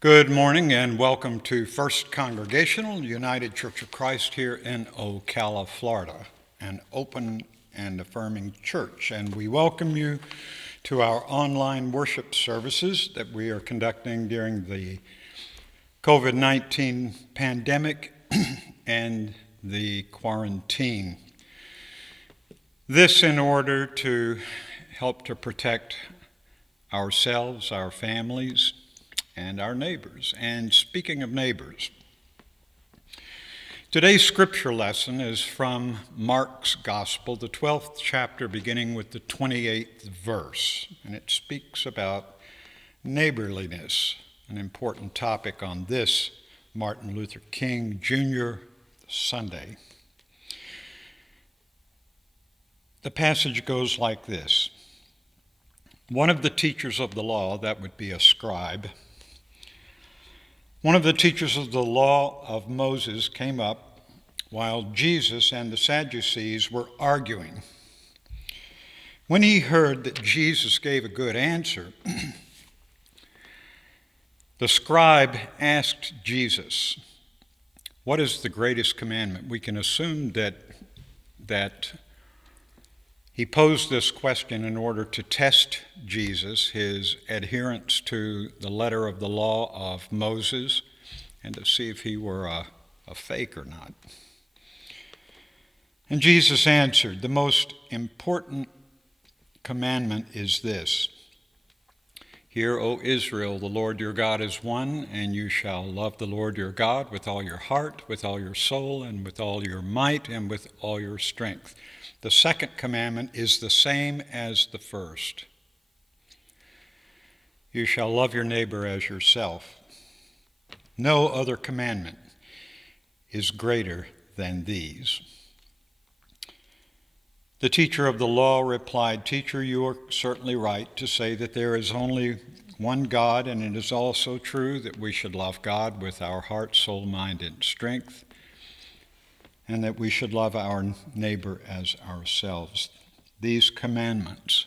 Good morning and welcome to First Congregational, United Church of Christ here in Ocala, Florida, an open and affirming church. And we welcome you to our online worship services that we are conducting during the COVID-19 pandemic and the quarantine. This in order to help to protect ourselves, our families, and our neighbors. And speaking of neighbors, today's scripture lesson is from Mark's Gospel, the 12th chapter, beginning with the 28th verse. And it speaks about neighborliness, an important topic on this Martin Luther King Jr. Sunday. The passage goes like this. One of the teachers of the law, that would be a scribe, one of the teachers of the law of Moses came up while Jesus and the Sadducees were arguing. When he heard that Jesus gave a good answer, the scribe asked Jesus, "What is the greatest commandment?" We can assume that he posed this question in order to test Jesus, his adherence to the letter of the law of Moses, and to see if he were a fake or not. And Jesus answered, "The most important commandment is this. Hear, O Israel, the Lord your God is one, and you shall love the Lord your God with all your heart, with all your soul, and with all your might, and with all your strength. The second commandment is the same as the first. You shall love your neighbor as yourself. No other commandment is greater than these." The teacher of the law replied, "Teacher, you are certainly right to say that there is only one God, and it is also true that we should love God with our heart, soul, mind, and strength, and that we should love our neighbor as ourselves. These commandments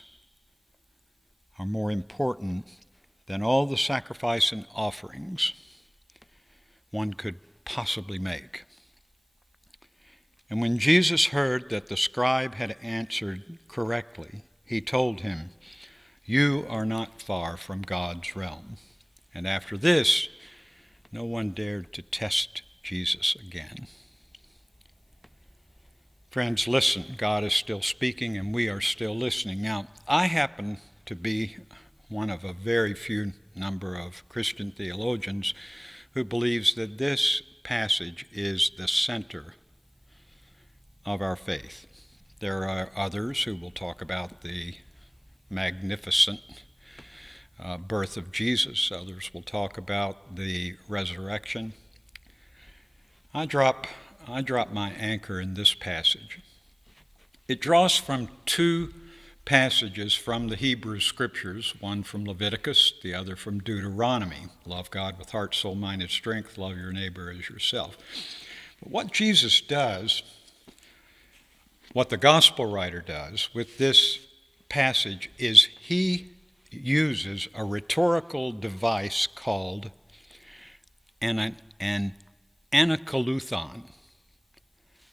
are more important than all the sacrifice and offerings one could possibly make." And when Jesus heard that the scribe had answered correctly, he told him, "You are not far from God's realm." And after this, no one dared to test Jesus again. Friends, listen. God is still speaking, and we are still listening. Now, I happen to be one of a very few number of Christian theologians who believes that this passage is the center of our faith. There are others who will talk about the magnificent birth of Jesus. Others will talk about the resurrection. I drop my anchor in this passage. It draws from two passages from the Hebrew Scriptures, one from Leviticus, the other from Deuteronomy. Love God with heart, soul, mind, and strength. Love your neighbor as yourself. But what Jesus does, what the gospel writer does with this passage, is he uses a rhetorical device called an anakaluthon.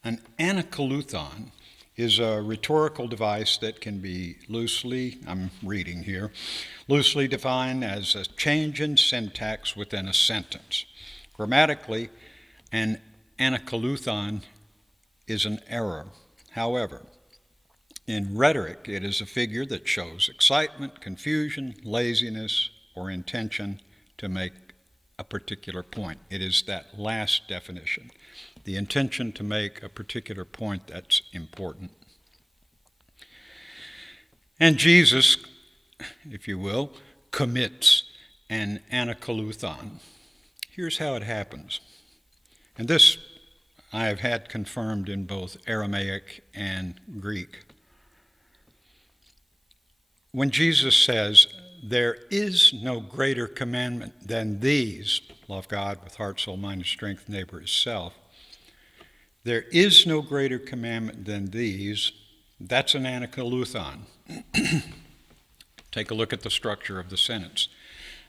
An anakaluthon is a rhetorical device that can be loosely defined as a change in syntax within a sentence. Grammatically, an anakaluthon is an error. However, in rhetoric, it is a figure that shows excitement, confusion, laziness, or intention to make a particular point. It is that last definition, the intention to make a particular point that's important. And Jesus, if you will, commits an anakaluthon. Here's how it happens. And this I have had confirmed in both Aramaic and Greek. When Jesus says, "There is no greater commandment than these," love God with heart, soul, mind, and strength, neighbor as self. There is no greater commandment than these. That's an anakaluthon. Take a look at the structure of the sentence.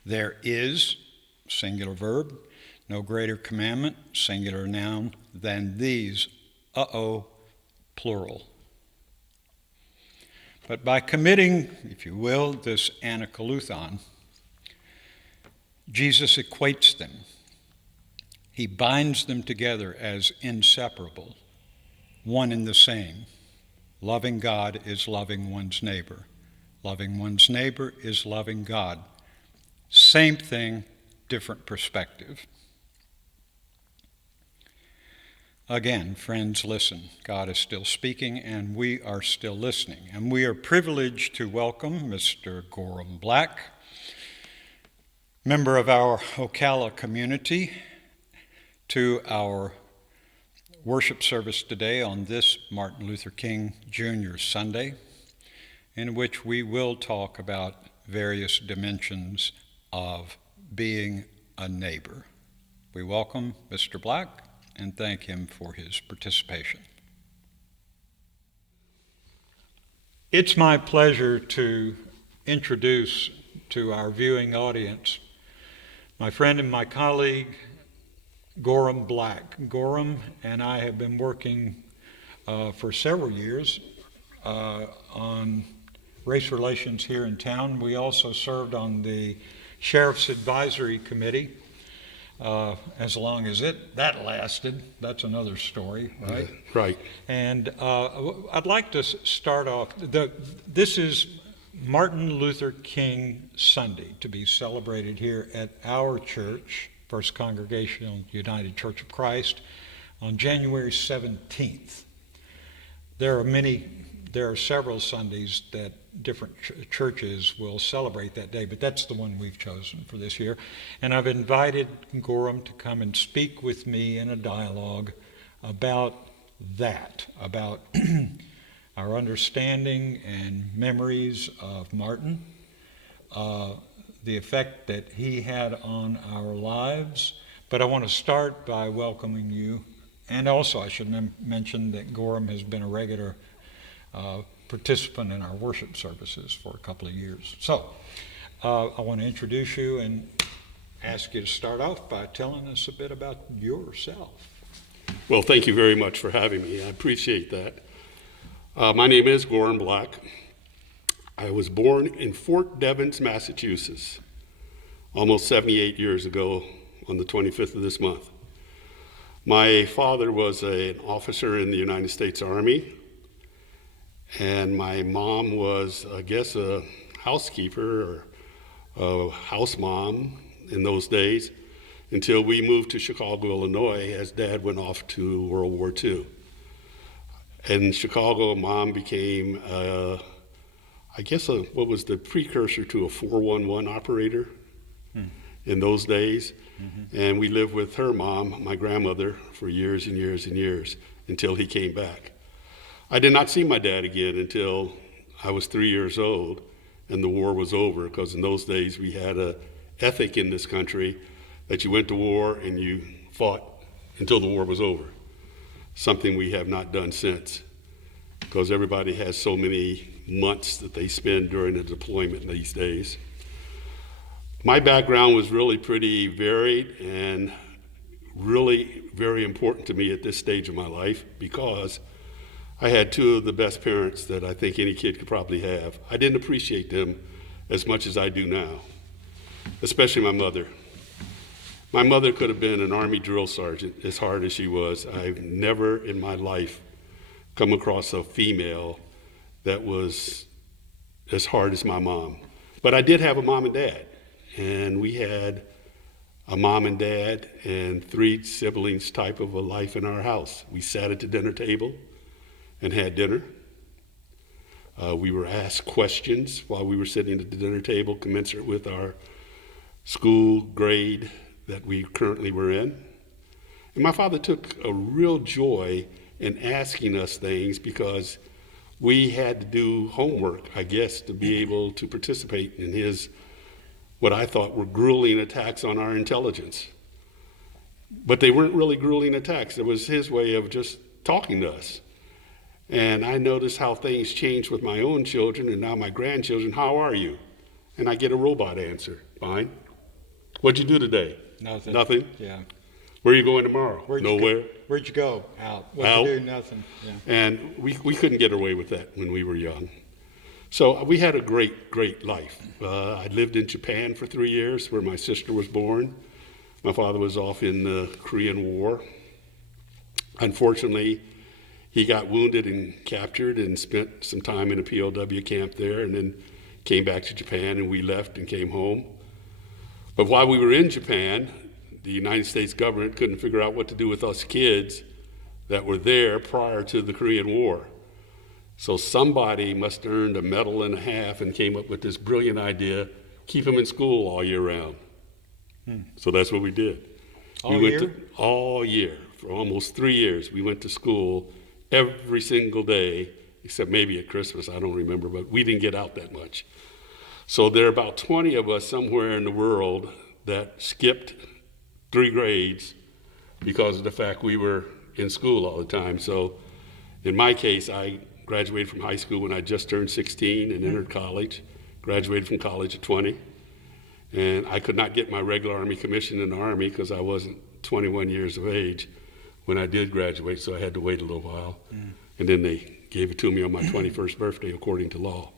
There is singular verb. No greater commandment, singular noun, than these, plural. But by committing, if you will, this anakaluthon, Jesus equates them. He binds them together as inseparable, one and the same. Loving God is loving one's neighbor. Loving one's neighbor is loving God. Same thing, different perspective. Again, friends, listen. God is still speaking, and we are still listening. And we are privileged to welcome Mr. Gorham Black, member of our Ocala community, to our worship service today on this Martin Luther King Jr. Sunday, in which we will talk about various dimensions of being a neighbor. We welcome Mr. Black and thank him for his participation. It's my pleasure to introduce to our viewing audience my friend and my colleague, Gorham Black. Gorham and I have been working for several years on race relations here in town. We also served on the Sheriff's Advisory Committee as long as that lasted. That's another story, right? Right. And I'd like to start off. This is Martin Luther King Sunday, to be celebrated here at our church, First Congregational United Church of Christ, on January 17th. There are several Sundays that different churches will celebrate that day, but that's the one we've chosen for this year. And I've invited Gorham to come and speak with me in a dialogue about that, about our understanding and memories of Martin, the effect that he had on our lives. But I want to start by welcoming you. And also I should mention that Gorham has been a regular participant in our worship services for a couple of years. So I want to introduce you and ask you to start off by telling us a bit about yourself. Well, thank you very much for having me. I appreciate that. My name is Gorham Black. I was born in Fort Devens, Massachusetts, almost 78 years ago on the 25th of this month. My father was an officer in the United States Army, and my mom was, I guess, a housekeeper or a house mom in those days until we moved to Chicago, Illinois, as Dad went off to World War II. In Chicago, Mom became, what was the precursor to a 411 operator in those days. Mm-hmm. And we lived with her mom, my grandmother, for years and years and years until he came back. I did not see my dad again until I was 3 years old and the war was over, because in those days we had an ethic in this country that you went to war and you fought until the war was over. Something we have not done since, because everybody has so many months that they spend during a deployment these days. My background was really pretty varied and really very important to me at this stage of my life, because I had two of the best parents that I think any kid could probably have. I didn't appreciate them as much as I do now, especially my mother. My mother could have been an Army drill sergeant as hard as she was. I've never in my life come across a female that was as hard as my mom. But I did have a mom and dad, and we had a mom and dad and three siblings type of a life in our house. We sat at the dinner table and had dinner. We were asked questions while we were sitting at the dinner table, commensurate with our school grade that we currently were in. And my father took a real joy in asking us things, because we had to do homework, I guess, to be able to participate in his, what I thought were grueling attacks on our intelligence. But they weren't really grueling attacks. It was his way of just talking to us. And I noticed how things changed with my own children and now my grandchildren. How are you? And I get a robot answer. Fine. What'd you do today? Nothing. Nothing? Yeah. Where are you going tomorrow? Where'd Nowhere? You go? Where'd you go? Out. What'd Out. you do? Nothing. Yeah. And we couldn't get away with that when we were young. So we had a great life. I lived in Japan for 3 years, where my sister was born. My father was off in the Korean War. Unfortunately, he got wounded and captured and spent some time in a POW camp there, and then came back to Japan, and we left and came home. But while we were in Japan, the United States government couldn't figure out what to do with us kids that were there prior to the Korean War. So somebody must have earned a medal and a half and came up with this brilliant idea, keep them in school all year round. So that's what we did. All year, for almost 3 years, we went to school every single day, except maybe at Christmas, I don't remember, but we didn't get out that much. So there are about 20 of us somewhere in the world that skipped 3 grades because of the fact we were in school all the time. So in my case, I graduated from high school when I just turned 16 and entered college, graduated from college at 20. And I could not get my regular Army commission in the Army because I wasn't 21 years of age when I did graduate, so I had to wait a little while. And then they gave it to me on my 21st birthday according to law.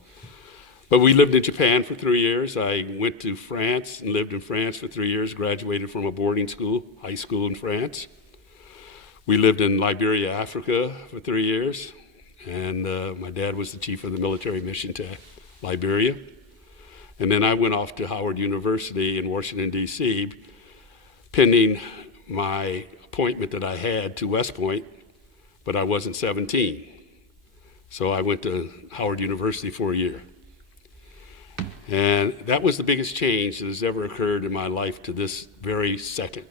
But we lived in Japan for 3 years. I went to France and lived in France for 3 years, graduated from a boarding school, high school in France. We lived in Liberia, Africa for 3 years, and my dad was the chief of the military mission to Liberia. And then I went off to Howard University in Washington, D.C., pending my appointment that I had to West Point, but I wasn't 17. So I went to Howard University for a year. And that was the biggest change that has ever occurred in my life to this very second.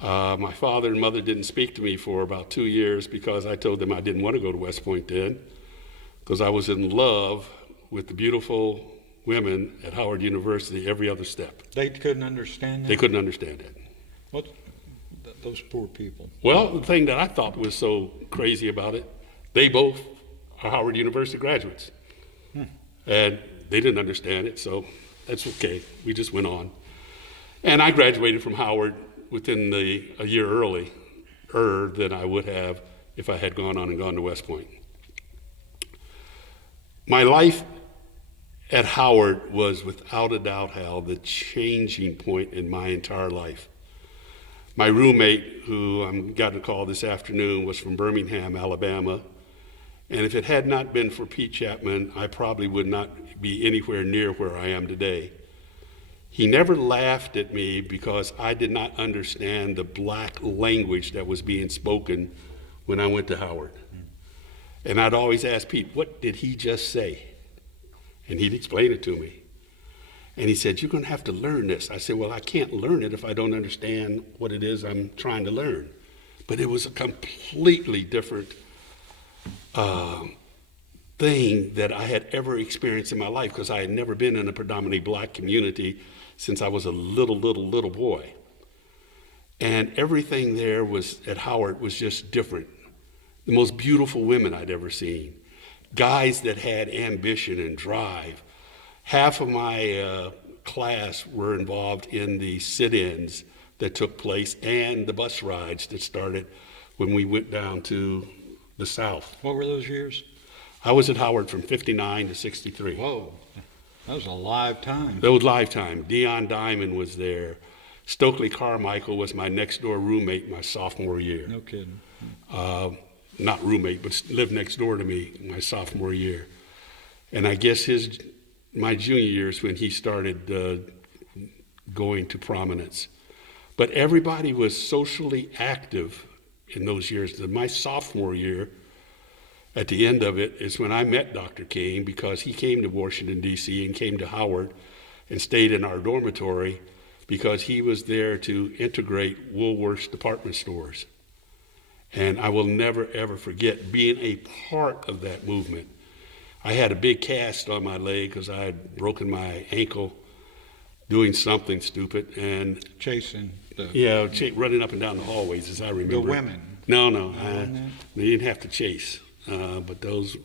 My father and mother didn't speak to me for about 2 years because I told them I didn't want to go to West Point then, because I was in love with the beautiful women at Howard University every other step. They couldn't understand that? They couldn't understand it. What? Those poor people. Well, the thing that I thought was so crazy about it, they both are Howard University graduates. And they didn't understand it, so that's okay. We just went on. And I graduated from Howard within a year earlier than I would have if I had gone on and gone to West Point. My life at Howard was without a doubt, Hal, the changing point in my entire life. My roommate, who I'm got a call this afternoon, was from Birmingham, Alabama. And if it had not been for Pete Chapman, I probably would not be anywhere near where I am today. He never laughed at me because I did not understand the black language that was being spoken when I went to Howard. And I'd always ask Pete, what did he just say? And he'd explain it to me. And he said, you're going to have to learn this. I said, well, I can't learn it if I don't understand what it is I'm trying to learn. But it was a completely different thing that I had ever experienced in my life, because I had never been in a predominantly black community since I was a little boy. And everything there was at Howard was just different. The most beautiful women I'd ever seen. Guys that had ambition and drive. Half of my class were involved in the sit-ins that took place and the bus rides that started when we went down to the South. What were those years? I was at Howard from 59 to 63. Whoa, that was a live time. That was live time. Dion Diamond was there. Stokely Carmichael was my next door roommate my sophomore year. No kidding. Not roommate, but lived next door to me my sophomore year. And I guess my junior year is when he started going to prominence. But everybody was socially active in those years. My sophomore year, at the end of it, is when I met Dr. King, because he came to Washington, D.C. and came to Howard and stayed in our dormitory because he was there to integrate Woolworth's department stores. And I will never, ever forget being a part of that movement. I had a big cast on my leg because I had broken my ankle doing something stupid. And chasing. Running up and down the hallways, as I remember. The women. No. They didn't have to chase. But those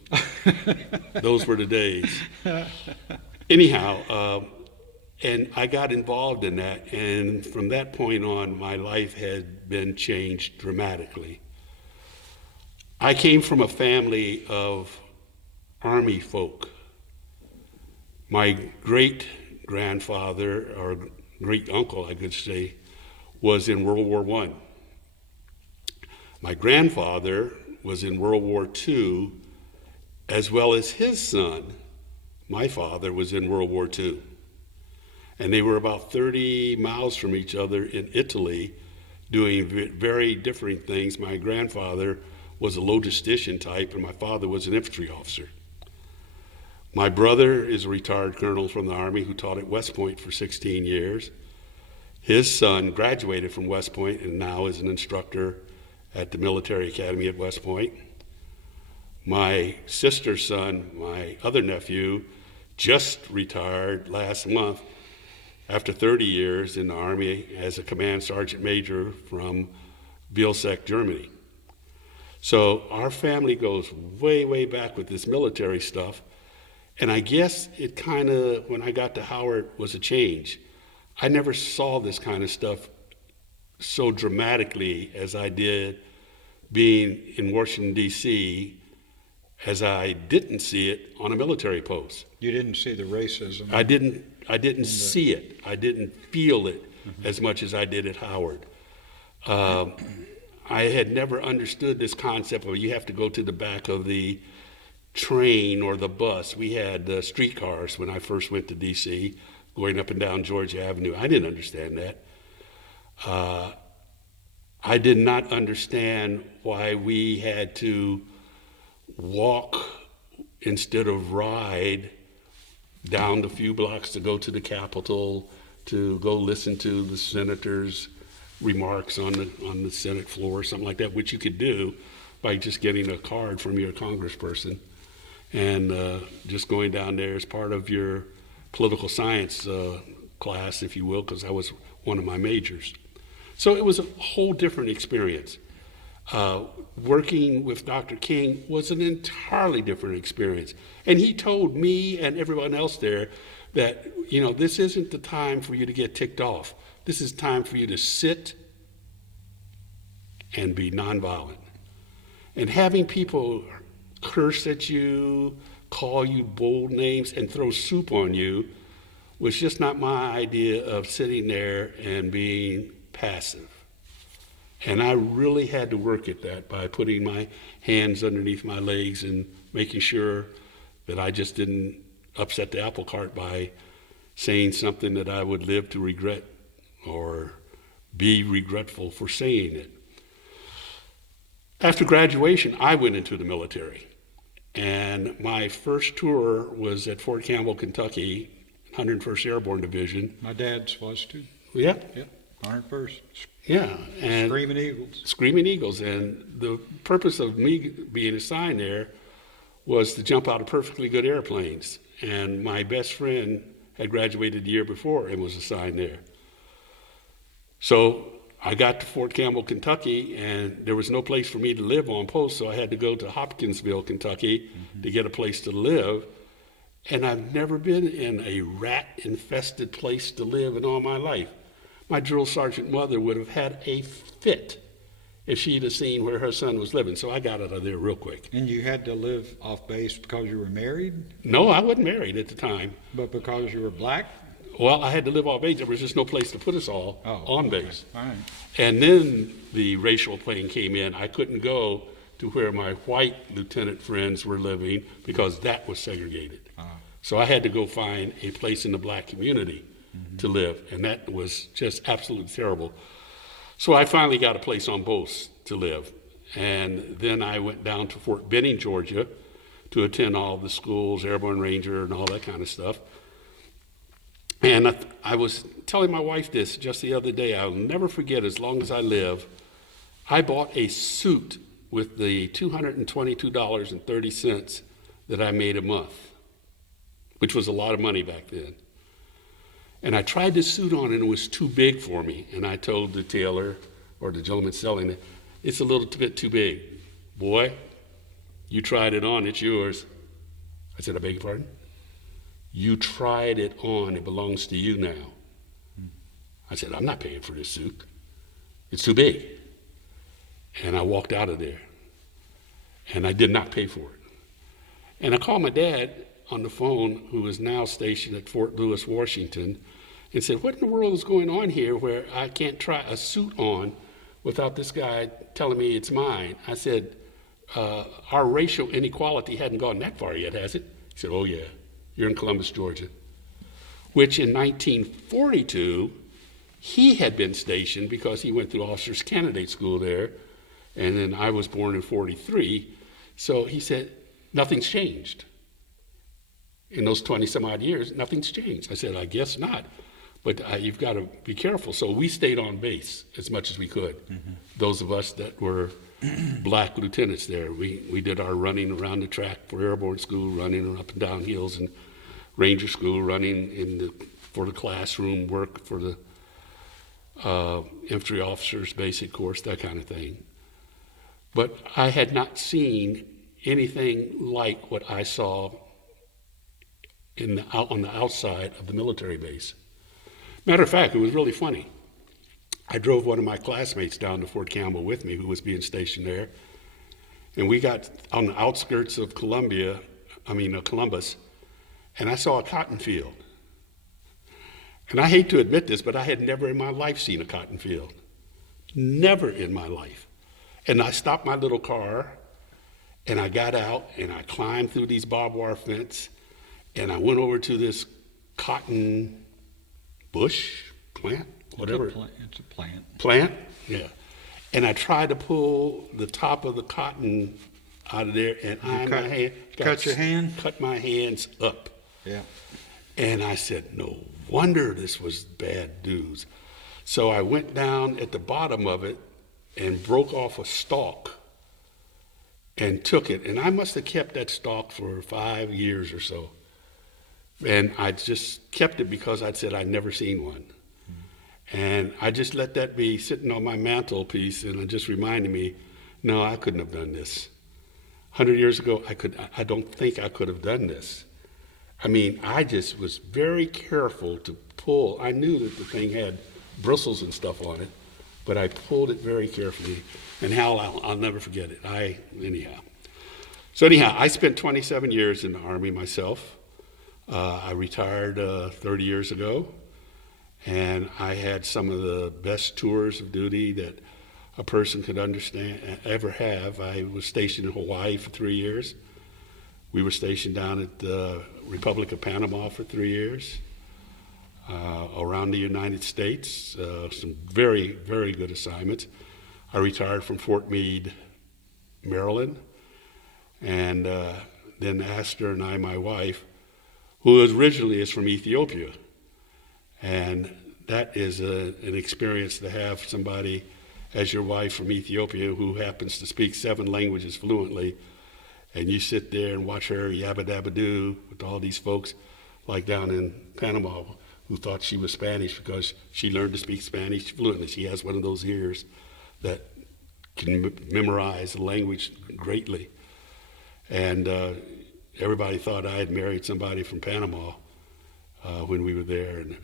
were the days. Anyhow, And I got involved in that, and from that point on, my life had been changed dramatically. I came from a family of Army folk. My great-grandfather, or great-uncle, I could say, was in World War I. My grandfather was in World War II, as well as his son. My father was in World War II. And they were about 30 miles from each other in Italy doing very different things. My grandfather was a logistician type, and my father was an infantry officer. My brother is a retired colonel from the Army who taught at West Point for 16 years. His son graduated from West Point and now is an instructor at the military academy at West Point. My sister's son, my other nephew, just retired last month after 30 years in the Army as a command sergeant major from Bielefeld, Germany. So our family goes way, way back with this military stuff. And I guess it kind of, when I got to Howard, was a change. I never saw this kind of stuff so dramatically as I did being in Washington, D.C., as I didn't see it on a military post. You didn't see the racism? I didn't see it. I didn't feel it as much as I did at Howard. I had never understood this concept of you have to go to the back of the train or the bus. We had streetcars when I first went to D.C., going up and down Georgia Avenue. I didn't understand that. I did not understand why we had to walk instead of ride down the few blocks to go to the Capitol, to go listen to the senators' remarks on the Senate floor or something like that, which you could do by just getting a card from your congressperson and just going down there as part of your political science class, if you will, because that was one of my majors. So it was a whole different experience. Working with Dr. King was an entirely different experience. And he told me and everyone else there that, this isn't the time for you to get ticked off. This is time for you to sit and be nonviolent. And having people curse at you, call you bold names, and throw soup on you was just not my idea of sitting there and being passive. And I really had to work at that by putting my hands underneath my legs and making sure that I just didn't upset the apple cart by saying something that I would live to regret or be regretful for saying it. After graduation, I went into the military. And my first tour was at Fort Campbell, Kentucky, 101st Airborne Division. My dad's was too. Yeah? Yep, 101st. Yeah. And Screaming Eagles. Screaming Eagles. And the purpose of me being assigned there was to jump out of perfectly good airplanes. And my best friend had graduated the year before and was assigned there. So I got to Fort Campbell, Kentucky, and there was no place for me to live on post, so I had to go to Hopkinsville, Kentucky to get a place to live. And I've never been in a rat-infested place to live in all my life. My drill sergeant mother would have had a fit if she'd have seen where her son was living, so I got out of there real quick. And you had to live off base because you were married? No, I wasn't married at the time. But because you were black? Well, I had to live off base. There was just no place to put us all on base. All right. And then the racial plane came in. I couldn't go to where my white lieutenant friends were living because that was segregated. So I had to go find a place in the black community to live, and that was just absolutely terrible. So I finally got a place on both to live. And then I went down to Fort Benning, Georgia, to attend all the schools, Airborne Ranger and all that kind of stuff. And I was telling my wife this just the other day. I'll never forget, as long as I live, I bought a suit with the $222.30 that I made a month, which was a lot of money back then. And I tried this suit on, and it was too big for me. And I told the tailor, or the gentleman selling it, it's a little bit too big. Boy, you tried it on, it's yours. I said, I beg your pardon? You tried it on, it belongs to you now. I said, I'm not paying for this suit. It's too big. And I walked out of there. And I did not pay for it. And I called my dad on the phone, who is now stationed at Fort Lewis, Washington, and said, what in the world is going on here where I can't try a suit on without this guy telling me it's mine? I said, our racial inequality hadn't gone that far yet, has it? He said, oh yeah, you're in Columbus, Georgia. Which in 1942, he had been stationed because he went through officers candidate school there, and then I was born in 43. So he said, nothing's changed. In those 20 some odd years, nothing's changed. I said, I guess not, but you've got to be careful. So we stayed on base as much as we could. Mm-hmm. Those of us that were black lieutenants there, we did our running around the track for airborne school, running up and down hills, and ranger school, running for the classroom work for the infantry officers basic course, that kind of thing. But I had not seen anything like what I saw on the outside of the military base. Matter of fact, it was really funny. I drove one of my classmates down to Fort Campbell with me, who was being stationed there, and we got on the outskirts of Columbus, and I saw a cotton field. And I hate to admit this, but I had never in my life seen a cotton field. Never in my life. And I stopped my little car, and I got out, and I climbed through these barbed wire fence, and I went over to this cotton bush, plant, whatever. It's a plant. Plant? Yeah. And I tried to pull the top of the cotton out of there, and cut your hand? Cut my hands up. Yeah. And I said, no wonder this was bad news. So I went down at the bottom of it and broke off a stalk and took it. And I must have kept that stalk for 5 years or so. And I just kept it because I'd said I'd never seen one. And I just let that be sitting on my mantelpiece, and it just reminded me, no, I couldn't have done this. 100 years ago, I don't think I could have done this. I mean, I just was very careful to pull. I knew that the thing had bristles and stuff on it, but I pulled it very carefully. And Hal, I'll never forget it. So anyhow, I spent 27 years in the Army myself. I retired 30 years ago, and I had some of the best tours of duty that a person could ever have. I was stationed in Hawaii for 3 years. We were stationed down at the Republic of Panama for 3 years, around the United States, some very, very good assignments. I retired from Fort Meade, Maryland, and then Astor and I, my wife, who originally is from Ethiopia. And that is an experience to have somebody as your wife from Ethiopia who happens to speak 7 languages fluently, and you sit there and watch her yabba dabba doo with all these folks like down in Panama who thought she was Spanish because she learned to speak Spanish fluently. She has one of those ears that can memorize the language greatly. And everybody thought I had married somebody from Panama when we were there, and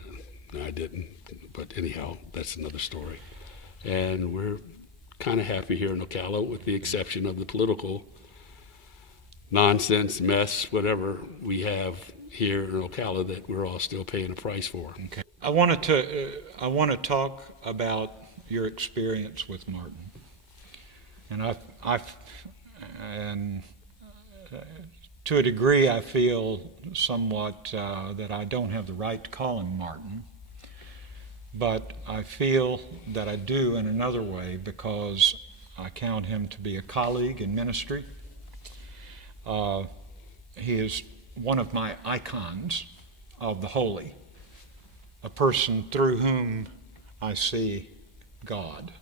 I didn't. But anyhow, that's another story. And we're kind of happy here in Ocala, with the exception of the political nonsense, mess, whatever we have here in Ocala that we're all still paying a price for. Okay. I want to talk about your experience with Martin, and to a degree, I feel somewhat that I don't have the right to call him Martin, but I feel that I do in another way because I count him to be a colleague in ministry. He is one of my icons of the holy, a person through whom I see God.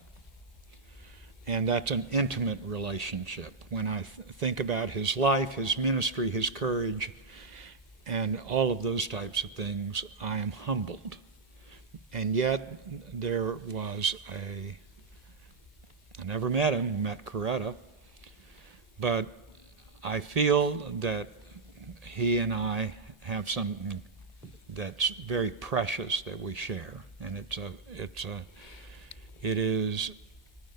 And that's an intimate relationship. When I think about his life, his ministry, his courage, and all of those types of things, I am humbled. And yet there was I never met him, met Coretta, but I feel that he and I have something that's very precious that we share, and it is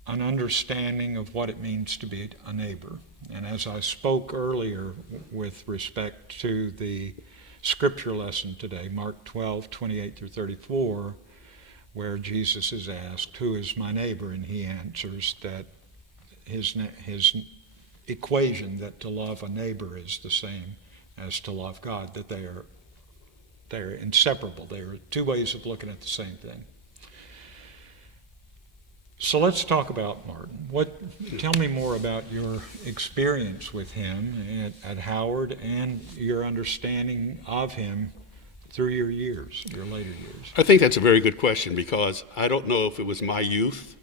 an understanding of what it means to be a neighbor. And as I spoke earlier with respect to the scripture lesson today, Mark 12:28-34, where Jesus is asked, "Who is my neighbor?" and he answers that his equation that to love a neighbor is the same as to love God, that they are inseparable. They are two ways of looking at the same thing. So let's talk about Martin. Tell me more about your experience with him at Howard and your understanding of him through your later years. I think that's a very good question, because I don't know if it was my youth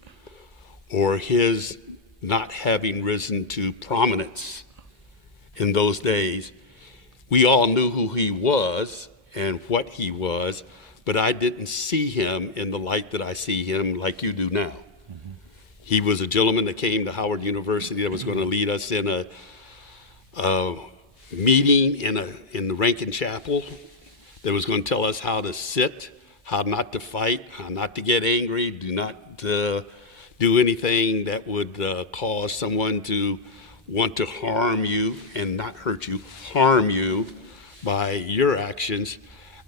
or his not having risen to prominence in those days. We all knew who he was and what he was, but I didn't see him in the light that I see him like you do now. He was a gentleman that came to Howard University that was going to lead us in a meeting in the Rankin Chapel, that was going to tell us how to sit, how not to fight, how not to get angry, do not do anything that would cause someone to want to harm you, and not hurt you, harm you by your actions.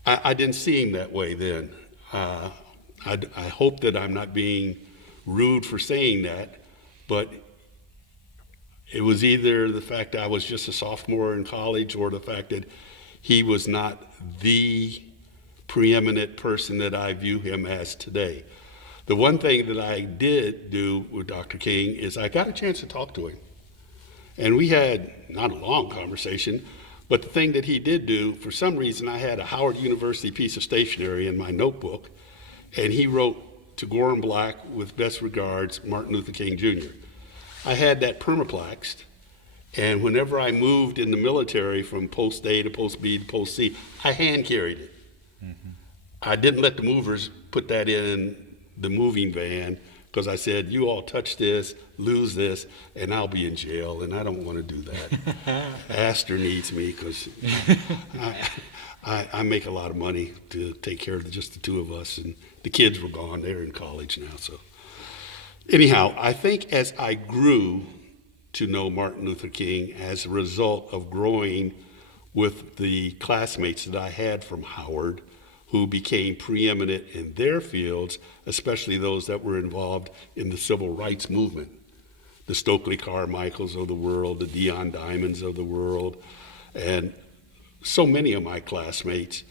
I didn't see him that way then. I hope that I'm not being rude for saying that, but it was either the fact that I was just a sophomore in college, or the fact that he was not the preeminent person that I view him as today. The one thing that I did do with Dr. King is I got a chance to talk to him. And we had not a long conversation, but the thing that he did do, for some reason, I had a Howard University piece of stationery in my notebook, and he wrote, "To Gorham Black, with best regards, Martin Luther King Jr." I had that permaplaxed, and whenever I moved in the military from post A to post B to post C, I hand carried it. I didn't let the movers put that in the moving van, because I said, "You all touch this, lose this, and I'll be in jail, and I don't want to do that." Astor needs me, because I make a lot of money to take care of just the two of us, and the kids were gone. They're in college now. So anyhow, I think as I grew to know Martin Luther King as a result of growing with the classmates that I had from Howard, who became preeminent in their fields, especially those that were involved in the civil rights movement, the Stokely Carmichaels of the world, the Dion Diamonds of the world, and so many of my classmates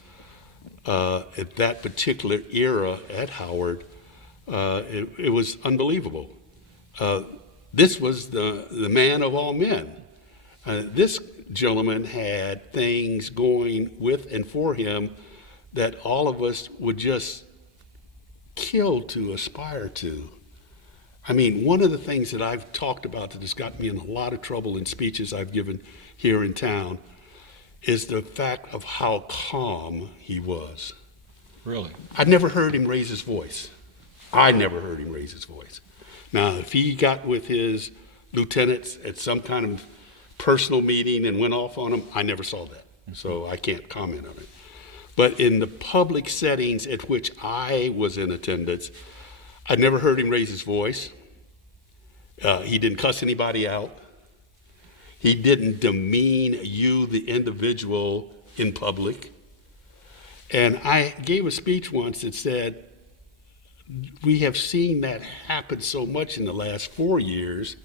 at that particular era at Howard, it was unbelievable. This was the man of all men. This gentleman had things going with and for him that all of us would just kill to aspire to. I mean, one of the things that I've talked about that has got me in a lot of trouble in speeches I've given here in town is the fact of how calm he was. Really? I never heard him raise his voice. I never heard him raise his voice. Now, if he got with his lieutenants at some kind of personal meeting and went off on them, I never saw that. So I can't comment on it. But in the public settings at which I was in attendance, I never heard him raise his voice. He didn't cuss anybody out. He didn't demean you, the individual, in public. And I gave a speech once that said, we have seen that happen so much in the last 4 years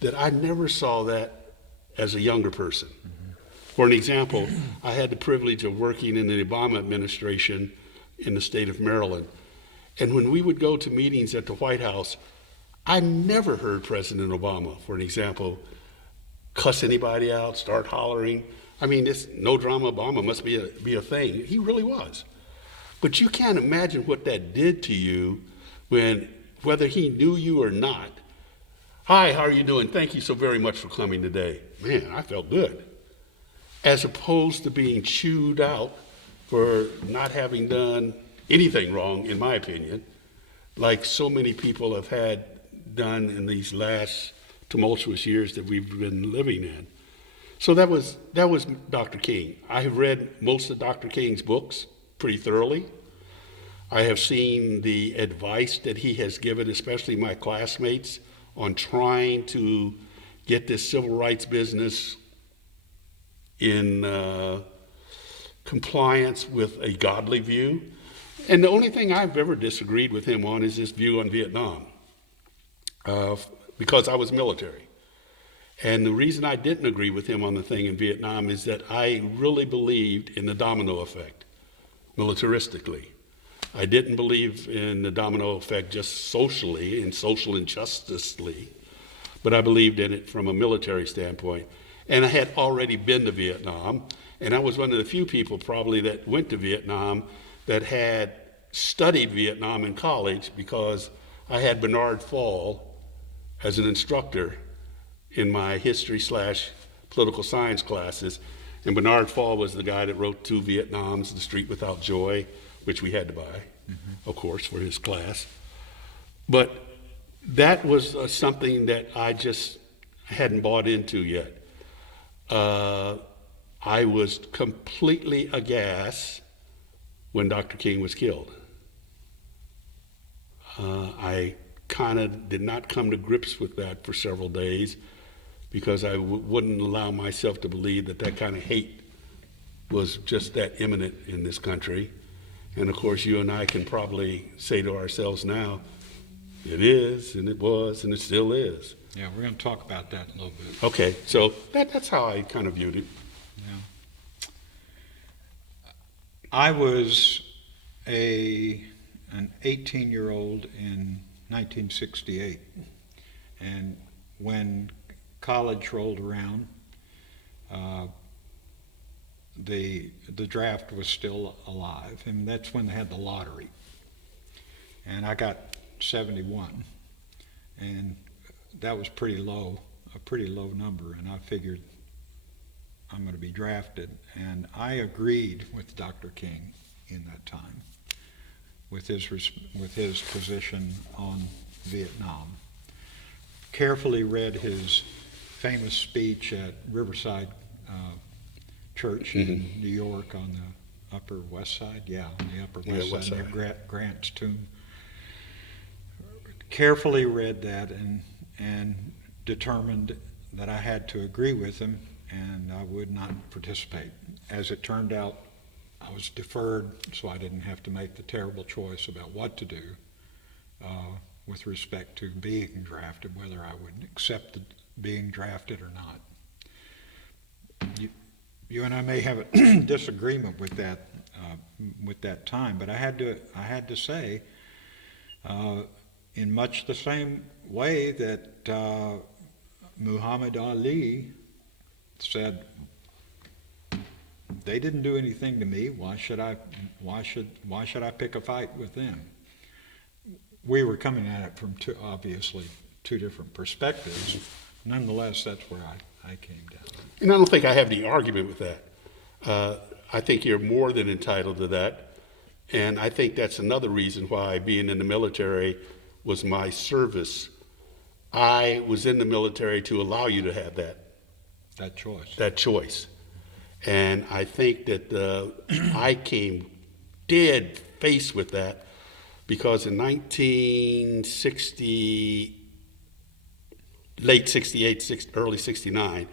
that I never saw that as a younger person. For an example, I had the privilege of working in the Obama administration in the state of Maryland. And when we would go to meetings at the White House, I never heard President Obama, for an example, cuss anybody out, start hollering. I mean, this no drama Obama must be a thing. He really was. But you can't imagine what that did to you when, whether he knew you or not, "Hi, how are you doing? Thank you so very much for coming today." Man, I felt good. As opposed to being chewed out for not having done anything wrong, in my opinion, like so many people have had done in these last tumultuous years that we've been living in. So that was Dr. King. I have read most of Dr. King's books pretty thoroughly. I have seen the advice that he has given, especially my classmates, on trying to get this civil rights business in compliance with a godly view. And the only thing I've ever disagreed with him on is his view on Vietnam, because I was military. And the reason I didn't agree with him on the thing in Vietnam is that I really believed in the domino effect, militaristically. I didn't believe in the domino effect just socially and social injusticely, but I believed in it from a military standpoint. And I had already been to Vietnam, and I was one of the few people probably that went to Vietnam that had studied Vietnam in college, because I had Bernard Fall as an instructor in my history/political science classes. And Bernard Fall was the guy that wrote 2 Vietnams, The Street Without Joy, which we had to buy, of course, for his class. But that was something that I just hadn't bought into yet. I was completely aghast when Dr. King was killed. I kind of did not come to grips with that for several days, because I wouldn't allow myself to believe that that kind of hate was just that imminent in this country. And of course, you and I can probably say to ourselves now, it is, and it was, and it still is. Yeah, we're going to talk about that in a little bit. Okay, so that's how I kind of viewed it. Yeah. I was an 18-year-old in 1968, and when college rolled around, the draft was still alive, and that's when they had the lottery. And I got 71, and that was a pretty low number, and I figured I'm going to be drafted. And I agreed with Dr. King in that time, with his position on Vietnam. Carefully read his famous speech at Riverside Church in New York on the Upper West Side. Yeah, on the Upper West Side, near Grant's tomb. Carefully read that and determined that I had to agree with him, and I would not participate. As it turned out, I was deferred, so I didn't have to make the terrible choice about what to do with respect to being drafted, whether I would accept being drafted or not. You and I may have a disagreement with that time, but I had to say, in much the same way that Muhammad Ali said, they didn't do anything to me. Why should I pick a fight with them? We were coming at it from obviously two different perspectives. Nonetheless, that's where I came down. And I don't think I have any argument with that. I think you're more than entitled to that. And I think that's another reason why being in the military was my service. I was in the military to allow you to have that choice. And I think that I came dead face with that, because in 1960, late 68, early 69,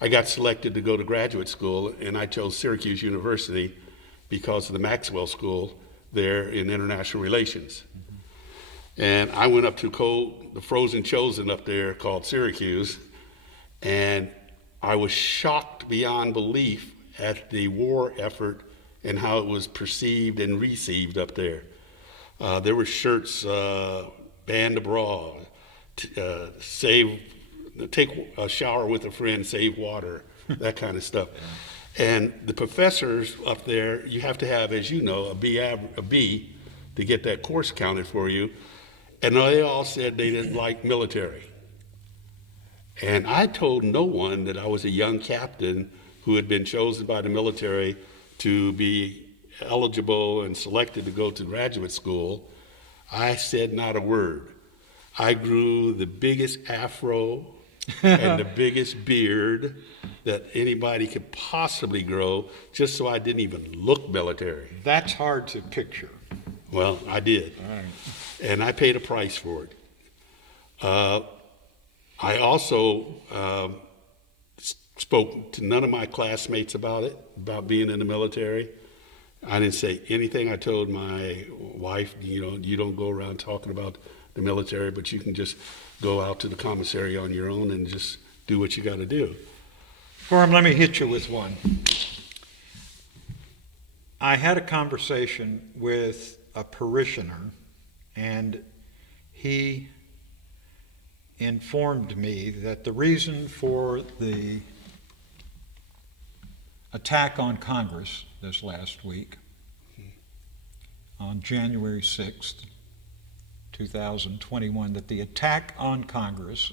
I got selected to go to graduate school, and I chose Syracuse University because of the Maxwell School there in international relations. And I went up to the frozen chosen up there called Syracuse, and I was shocked beyond belief at the war effort and how it was perceived and received up there. There were shirts, banned abroad, take a shower with a friend, save water, that kind of stuff. And the professors up there, you have to have, as you know, a B to get that course counted for you. And they all said they didn't like military. And I told no one that I was a young captain who had been chosen by the military to be eligible and selected to go to graduate school. I said not a word. I grew the biggest afro and the biggest beard that anybody could possibly grow, just so I didn't even look military. That's hard to picture. Well, I did. All right. And I paid a price for it. I also spoke to none of my classmates about it, about being in the military. I didn't say anything. I told my wife, you don't go around talking about the military, but you can just go out to the commissary on your own and just do what you got to do. Gorham, let me hit you with one. I had a conversation with a parishioner, and he informed me that the reason for the attack on Congress this last week, on January 6th, 2021, that the attack on Congress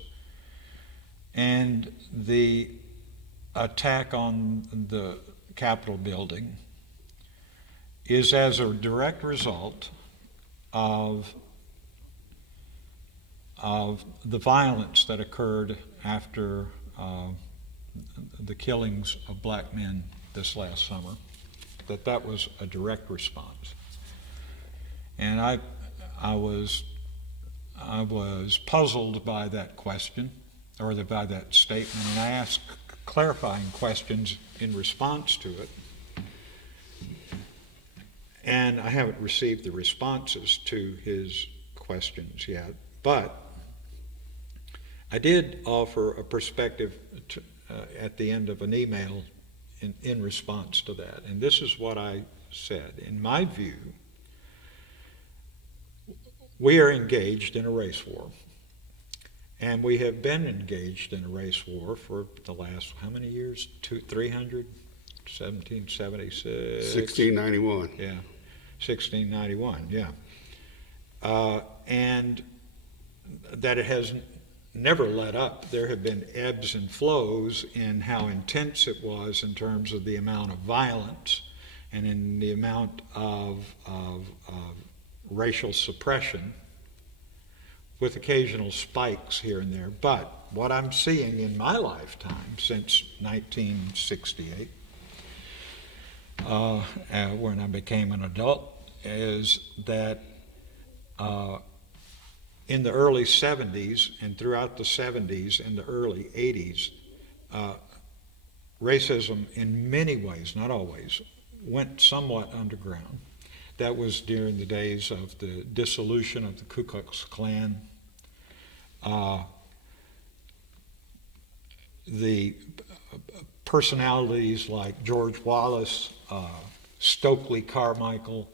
and the attack on the Capitol building is as a direct result of the violence that occurred after the killings of black men this last summer, that was a direct response. And I was puzzled by that question, or by that statement, and I asked clarifying questions in response to it. And I haven't received the responses to his questions yet, but I did offer a perspective at the end of an email in response to that. And this is what I said. In my view, we are engaged in a race war. And we have been engaged in a race war for the last, how many years? 300? 1776? 1691. Yeah, 1691, yeah. And that it has never let up. There have been ebbs and flows in how intense it was in terms of the amount of violence and in the amount of racial suppression, with occasional spikes here and there. But what I'm seeing in my lifetime since 1968, when I became an adult, is that in the early 70s and throughout the 70s and the early 80s, racism in many ways, not always, went somewhat underground. That was during the days of the dissolution of the Ku Klux Klan. The personalities like George Wallace, Stokely Carmichael,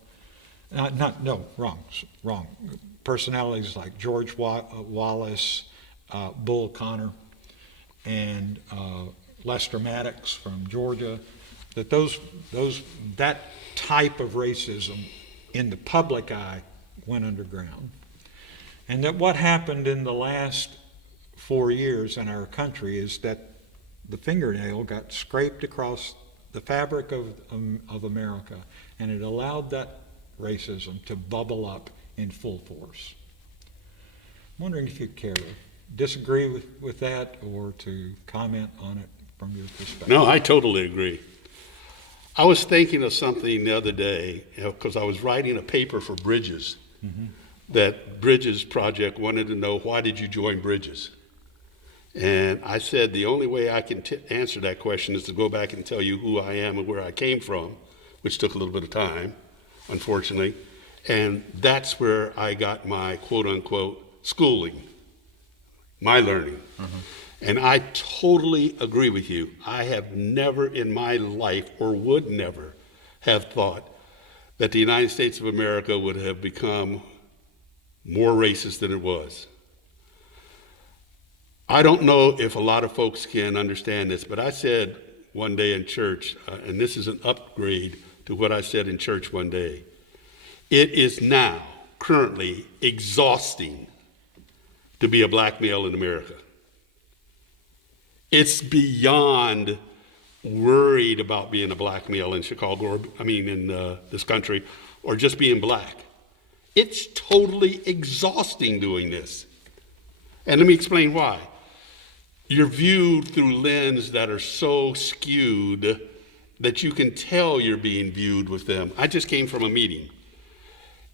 wrong. Personalities like George Wallace, Bull Connor, and Lester Maddox from Georgia, that type of racism in the public eye went underground. And that what happened in the last 4 years in our country is that the fingernail got scraped across the fabric of America, and it allowed that racism to bubble up in full force. I'm wondering if you care to disagree with that or to comment on it from your perspective. No, I totally agree. I was thinking of something the other day, because I was writing a paper for Bridges. Mm-hmm. That Bridges Project wanted to know, why did you join Bridges? And I said the only way I can answer that question is to go back and tell you who I am and where I came from, which took a little bit of time, unfortunately. And that's where I got my quote-unquote schooling, my learning. Mm-hmm. And I totally agree with you. I have never in my life, or would never have thought, that the United States of America would have become more racist than it was. I don't know if a lot of folks can understand this, but I said one day in church, and this is an upgrade to what I said in church one day, it is now currently exhausting to be a black male in America. It's beyond worried about being a black male in Chicago, in this country, or just being black. It's totally exhausting doing this. And let me explain why. you're viewed through lenses that are so skewed that you can tell you're being viewed with them. I just came from a meeting,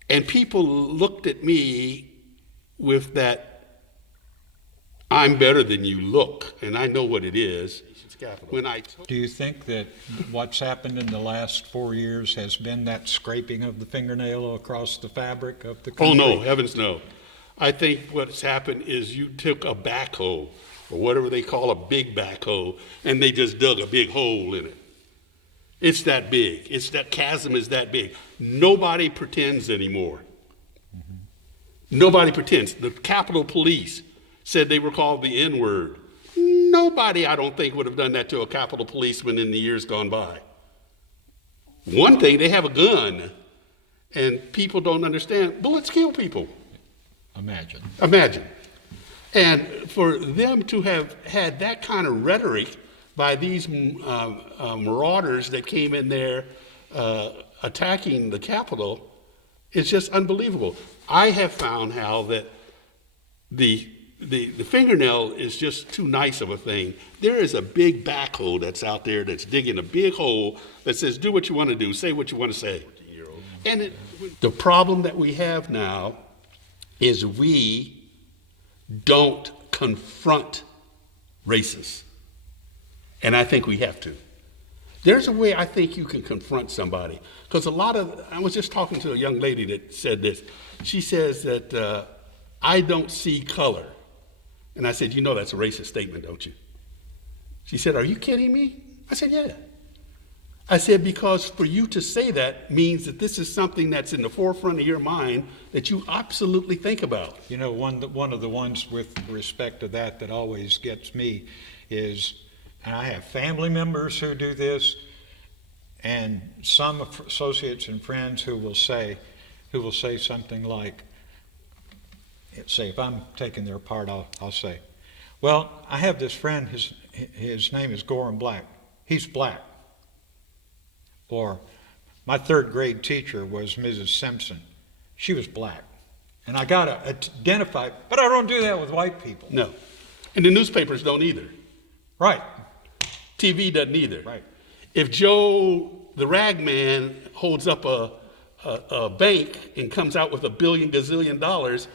and people looked at me with that "I'm better than you" look, and I know what it is. When Do you think that what's happened in the last 4 years has been that scraping of the fingernail across the fabric of the country? Oh no, heavens no. I think what's happened is you took a backhoe, or whatever they call a big backhoe, and they just dug a big hole in it. It's that big. It's that chasm is that big. Nobody pretends anymore. Nobody pretends. The Capitol Police said they were called the N-word. Nobody, I don't think, would have done that to a Capitol policeman in the years gone by. One thing, they have a gun, and people don't understand. Bullets kill people. Imagine. And for them to have had that kind of rhetoric by these marauders that came in there attacking the Capitol, it's just unbelievable. I have found, Hal, that the fingernail is just too nice of a thing. There is a big backhoe that's out there that's digging a big hole that says, do what you want to do, say what you want to say. And the problem that we have now is we don't confront racists. And I think we have to. There's a way I think you can confront somebody. Because I was just talking to a young lady that said this. She says that I don't see color. And I said, you know that's a racist statement, don't you? She said, are you kidding me? I said, yeah. I said, because for you to say that means that this is something that's in the forefront of your mind that you absolutely think about. You know, one of the ones with respect to that always gets me is, and I have family members who do this, and some associates and friends who will say something like, say, if I'm taking their part, I'll say, well, I have this friend, his name is Gorham Black. He's black. Or my third grade teacher was Mrs. Simpson. She was black. And I got to identify, but I don't do that with white people. No. And the newspapers don't either. Right. TV doesn't either. Right. If Joe the rag man holds up a bank and comes out with $1 billion gazillion,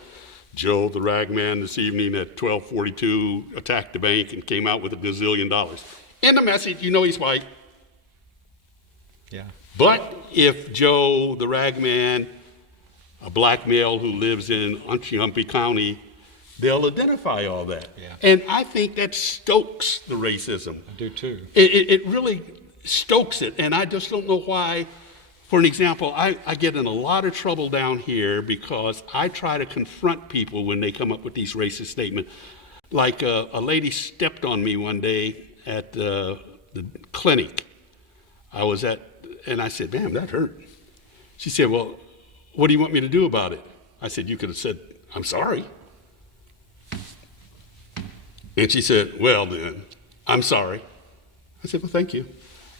Joe the rag man this evening at 12:42 attacked the bank and came out with $1 gazillion. In the message, you know he's white. Yeah. But if Joe the rag man, a black male who lives in Umpty County, they'll identify all that. Yeah. And I think that stokes the racism. I do too. It really stokes it. And I just don't know why. For an example, I get in a lot of trouble down here because I try to confront people when they come up with these racist statements. Like a lady stepped on me one day at the clinic I was at, and I said, "Ma'am, that hurt." She said, "Well, what do you want me to do about it?" I said, "You could have said, 'I'm sorry.'" And she said, "Well then, I'm sorry." I said, "Well, thank you."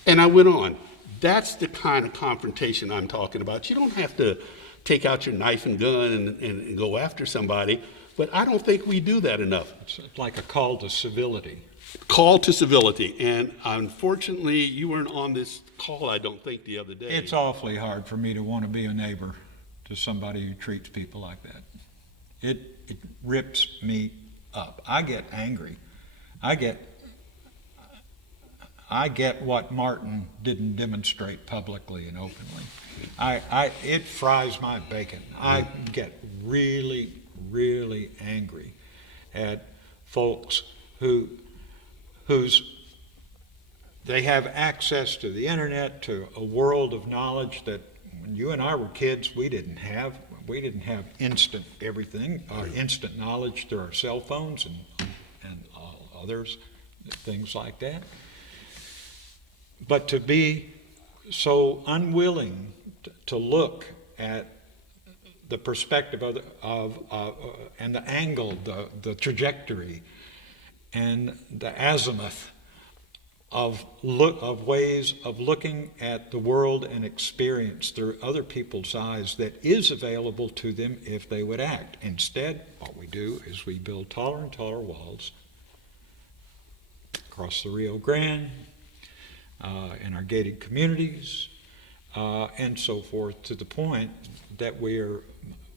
And I went on. That's the kind of confrontation I'm talking about. You don't have to take out your knife and gun and go after somebody, but I don't think we do that enough. It's like a call to civility. Call to civility. And unfortunately, you weren't on this call, I don't think, the other day. It's awfully hard for me to want to be a neighbor to somebody who treats people like that. It rips me up. I get angry. I get what Martin didn't demonstrate publicly and openly. It fries my bacon. I get really, really angry at folks they have access to the internet, to a world of knowledge that when you and I were kids, we didn't have. We didn't have instant everything, instant knowledge through our cell phones and others, things like that. But to be so unwilling to look at the perspective of and the angle, the trajectory, and the azimuth of ways of looking at the world and experience through other people's eyes that is available to them if they would act. Instead, what we do is we build taller and taller walls across the Rio Grande, in our gated communities, and so forth, to the point that we're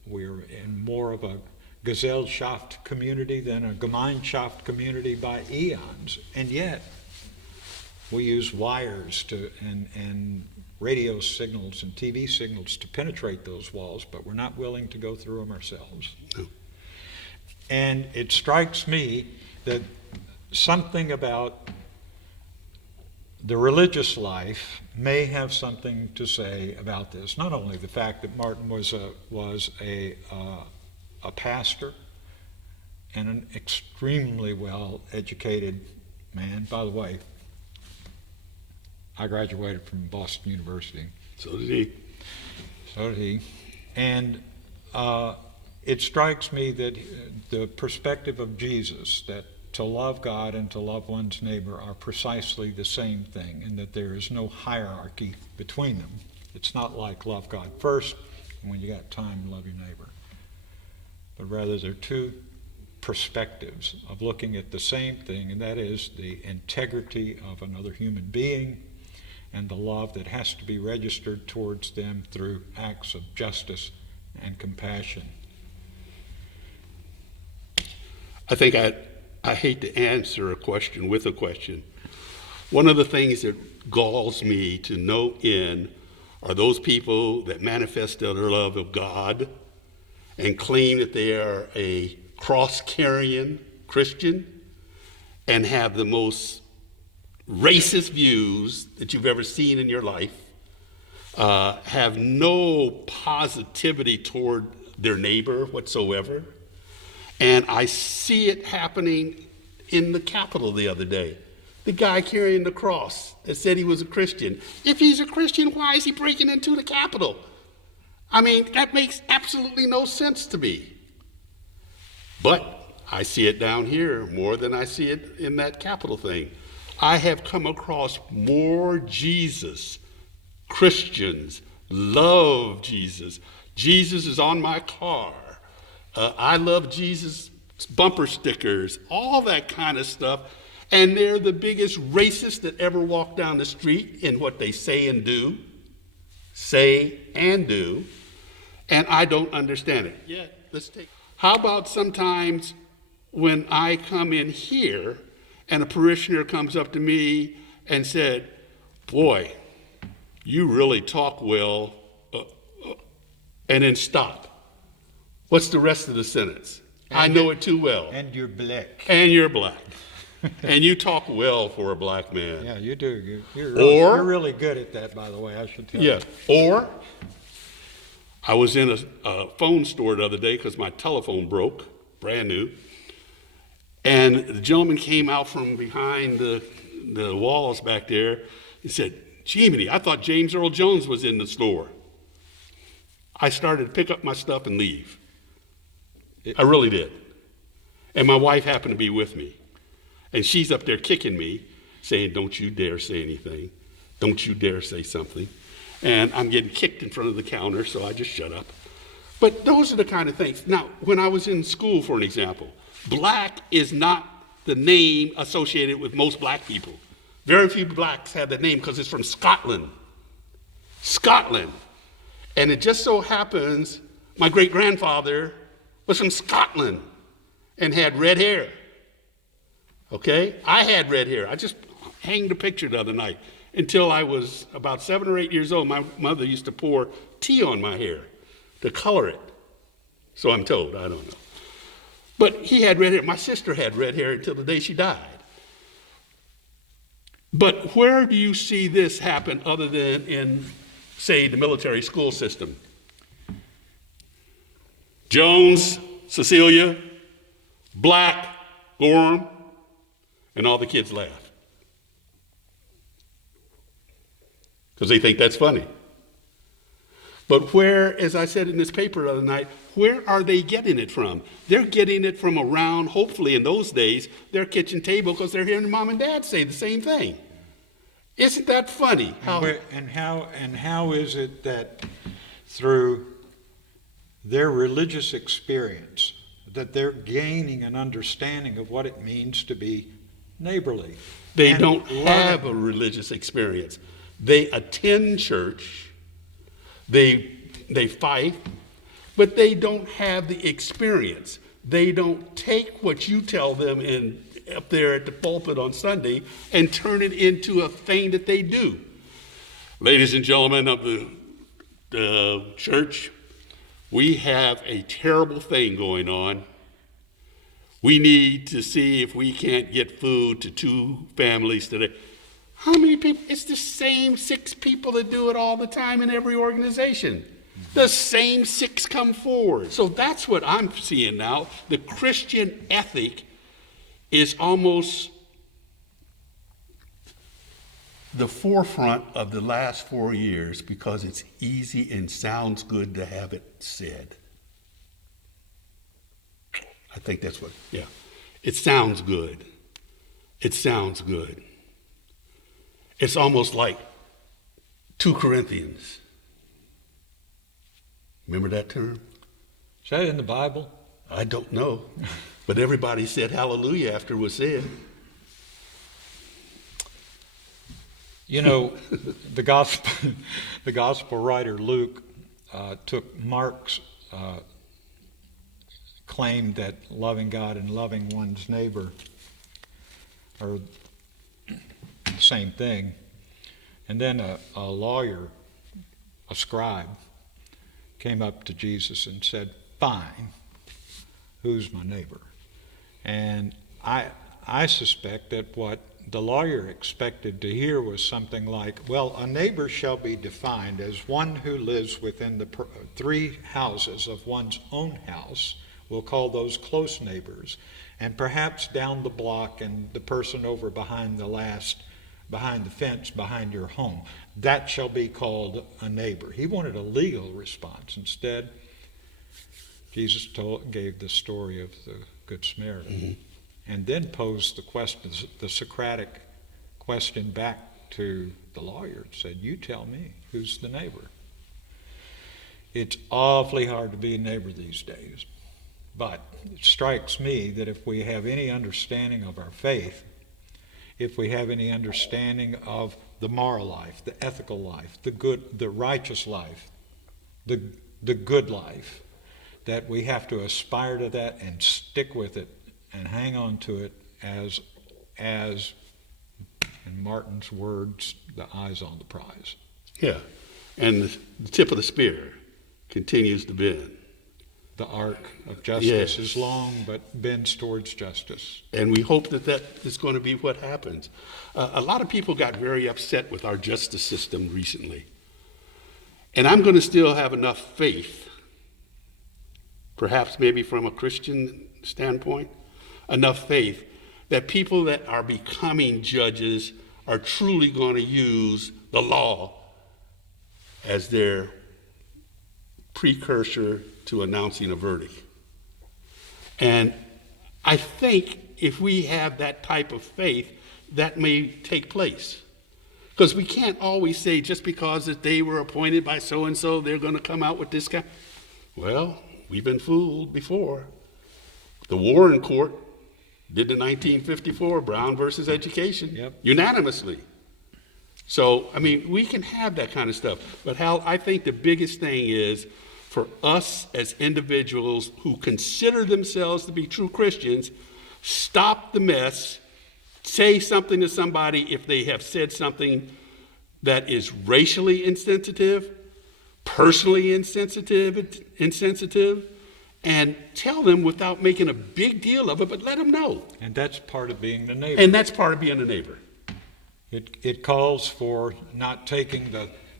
in more of a Gesellschaft community than a Gemeinschaft community by eons, and yet we use wires and radio signals and TV signals to penetrate those walls, but we're not willing to go through them ourselves. No. And it strikes me that something about the religious life may have something to say about this. Not only the fact that Martin was a pastor and an extremely well-educated man. By the way, I graduated from Boston University. So did he. So did he. And it strikes me that the perspective of Jesus, that to love God and to love one's neighbor are precisely the same thing, and that there is no hierarchy between them. It's not like love God first, and when you got time, love your neighbor. But rather, there are two perspectives of looking at the same thing, and that is the integrity of another human being and the love that has to be registered towards them through acts of justice and compassion. I think I hate to answer a question with a question. One of the things that galls me to no end are those people that manifest their love of God and claim that they are a cross-carrying Christian and have the most racist views that you've ever seen in your life, have no positivity toward their neighbor whatsoever. And I see it happening in the Capitol the other day. The guy carrying the cross that said he was a Christian. If he's a Christian, why is he breaking into the Capitol? I mean, that makes absolutely no sense to me. But I see it down here more than I see it in that Capitol thing. I have come across more Jesus. Christians love Jesus. Jesus is on my car. I love Jesus bumper stickers, all that kind of stuff. And they're the biggest racists that ever walk down the street in what they say and do. And I don't understand it. Yeah, how about sometimes when I come in here and a parishioner comes up to me and said, boy, you really talk well, and then stop. What's the rest of the sentence? I know it too well. And you're black. And you're black. And you talk well for a black man. Yeah, you do. You're really good at that, by the way, I should tell you. Yeah. Or I was in a phone store the other day because my telephone broke, brand new. And the gentleman came out from behind the walls back there and said, "Jiminy, I thought James Earl Jones was in the store." I started to pick up my stuff and leave. I really did. And my wife happened to be with me. And she's up there kicking me, saying, "Don't you dare say anything. Don't you dare say something." And I'm getting kicked in front of the counter, so I just shut up. But those are the kind of things. Now, when I was in school, for an example, black is not the name associated with most black people. Very few blacks have that name because it's from Scotland. And it just so happens my great-grandfather was from Scotland and had red hair. Okay? I had red hair. I just hanged a picture the other night. Until I was about 7 or 8 years old, my mother used to pour tea on my hair to color it. So I'm told, I don't know. But he had red hair. My sister had red hair until the day she died. But where do you see this happen other than in, say, the military school system? Jones, Cecilia, Black, Gorham, and all the kids laugh. Because they think that's funny. But where, as I said in this paper the other night, where are they getting it from? They're getting it from around, hopefully in those days, their kitchen table because they're hearing mom and dad say the same thing. Isn't that funny? How is it that through their religious experience that they're gaining an understanding of what it means to be neighborly. They and don't have a loving. religious experience. They attend church, they fight, but they don't have the experience. They don't take what you tell them up there at the pulpit on Sunday and turn it into a thing that they do. Ladies and gentlemen of the church, we have a terrible thing going on. We need to see if we can't get food to 2 families today. How many people? It's the same 6 people that do it all the time in every organization. The same 6 come forward. So that's what I'm seeing now. The Christian ethic is almost the forefront of the last 4 years because it's easy and sounds good to have it said. I think that's what, yeah. It sounds good. It sounds good. It's almost like 2 Corinthians. Remember that term? Is that in the Bible? I don't know. But everybody said hallelujah after it was said. You know, the gospel writer Luke took Mark's claim that loving God and loving one's neighbor are the same thing. And then a lawyer, a scribe, came up to Jesus and said, "Fine, who's my neighbor?" And I suspect that what the lawyer expected to hear was something like, well, a neighbor shall be defined as one who lives within the 3 houses of one's own house. We'll call those close neighbors. And perhaps down the block and the person over behind the fence behind your home. That shall be called a neighbor. He wanted a legal response. Instead, Jesus gave the story of the Good Samaritan, and then posed the Socratic question back to the lawyer and said, "You tell me, who's the neighbor?" It's awfully hard to be a neighbor these days, but it strikes me that if we have any understanding of our faith, if we have any understanding of the moral life, the ethical life, the righteous life, the good life, that we have to aspire to that and stick with it and hang on to it as in Martin's words, the eyes on the prize. Yeah, and the tip of the spear continues to bend. The arc of justice is long, but bends towards justice. And we hope that is going to be what happens. A lot of people got very upset with our justice system recently. And I'm going to still have enough faith, perhaps maybe from a Christian standpoint, enough faith that people that are becoming judges are truly going to use the law as their precursor to announcing a verdict. And I think if we have that type of faith, that may take place. Because we can't always say just because that they were appointed by so-and-so, they're going to come out with this guy. Well, we've been fooled before. The Warren Court did the 1954 Brown versus Education unanimously. So, I mean, we can have that kind of stuff. But Hal, I think the biggest thing is for us as individuals who consider themselves to be true Christians, stop the mess, say something to somebody if they have said something that is racially insensitive, personally insensitive, and tell them without making a big deal of it, but let them know. And that's part of being the neighbor. And that's part of being a neighbor. It calls for not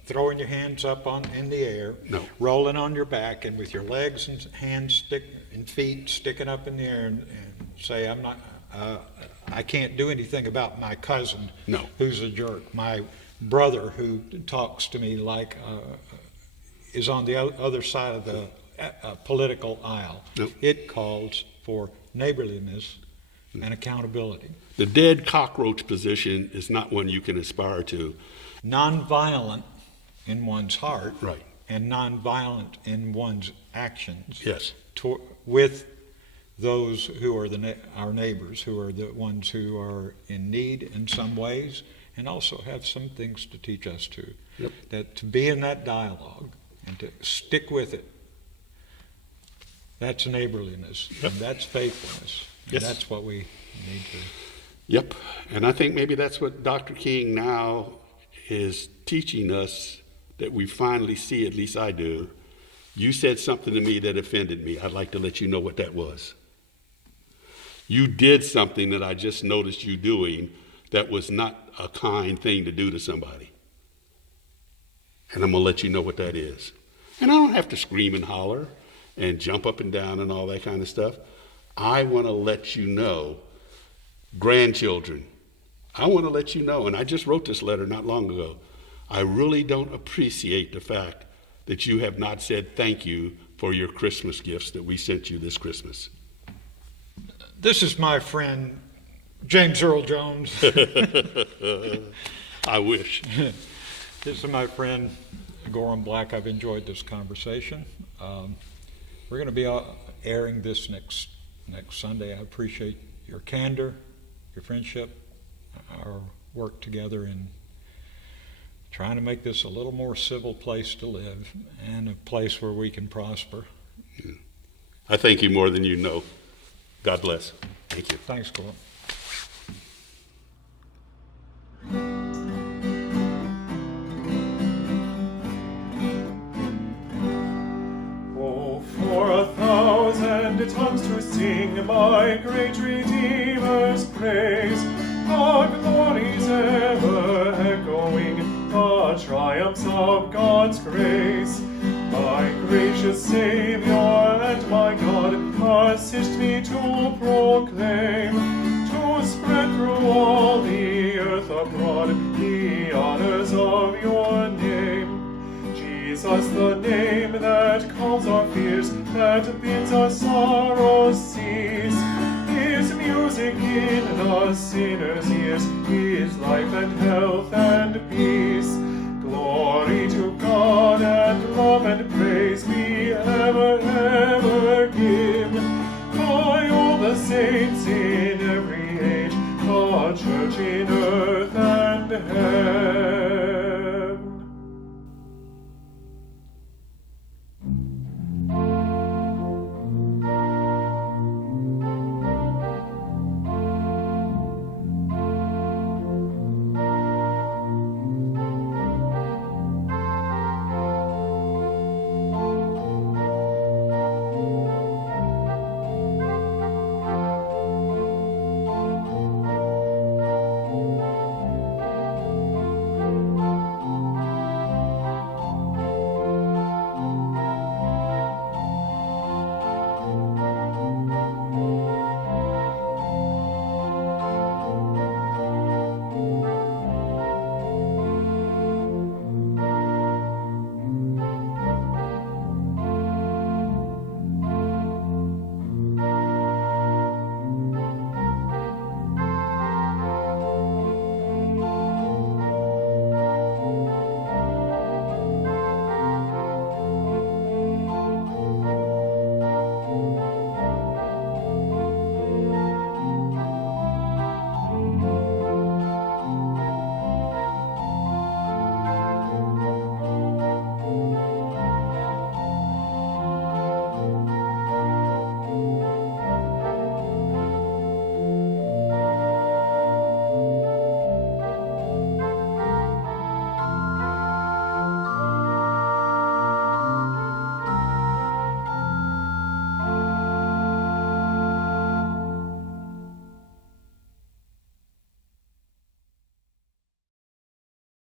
throwing your hands up in the air, no, rolling on your back, and with your legs and hands and feet sticking up in the air, and say, I can't do anything about my cousin who's a jerk, my brother who talks to me like is on the other side of the political aisle. No. It calls for neighborliness and accountability. The dead cockroach position is not one you can aspire to. Nonviolent in one's heart, right, and nonviolent in one's actions. Yes. With those who are our neighbors, who are the ones who are in need in some ways, and also have some things to teach us too. Yep. That to be in that dialogue and to stick with it, that's neighborliness, Yep. and that's faithfulness, and Yes. that's what we need to. Yep, and I think maybe that's what Dr. King now is teaching us, that we finally see, at least I do. You said something to me that offended me. I'd like to let you know what that was. You did something that I just noticed you doing that was not a kind thing to do to somebody. And I'm going to let you know what that is. And I don't have to scream and holler and jump up and down and all that kind of stuff. I want to let you know, grandchildren, I want to let you know, and I just wrote this letter not long ago, I really don't appreciate the fact that you have not said thank you for your Christmas gifts that we sent you this Christmas. This is my friend, James Earl Jones. I wish. This is my friend, Gorham Black. I've enjoyed this conversation. We're going to be airing this next Sunday. I appreciate your candor, your friendship, our work together in trying to make this a little more civil place to live and a place where we can prosper. Yeah. I thank you more than you know. God bless. Thank you. Thanks, Gorham. Oh, for 1,000 tongues to sing my great Redeemer's praise, the glories ever echoing, the triumphs of God's grace. My gracious Savior and my God, assist me to proclaim, to spread through all the earth abroad the honors of your name. Jesus, the name that calms our fears, that bids our sorrows cease, is music in the sinner's ears, is life and health and peace.